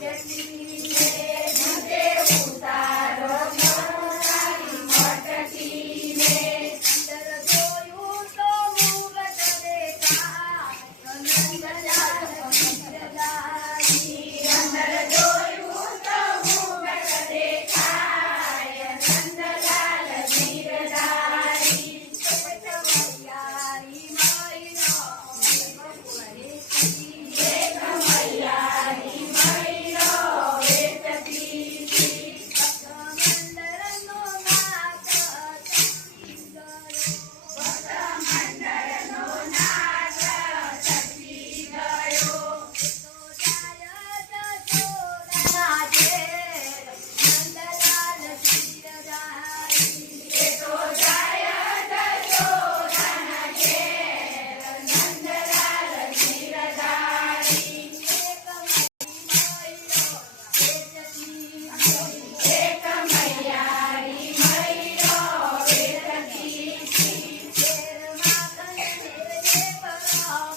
Yes, Oh.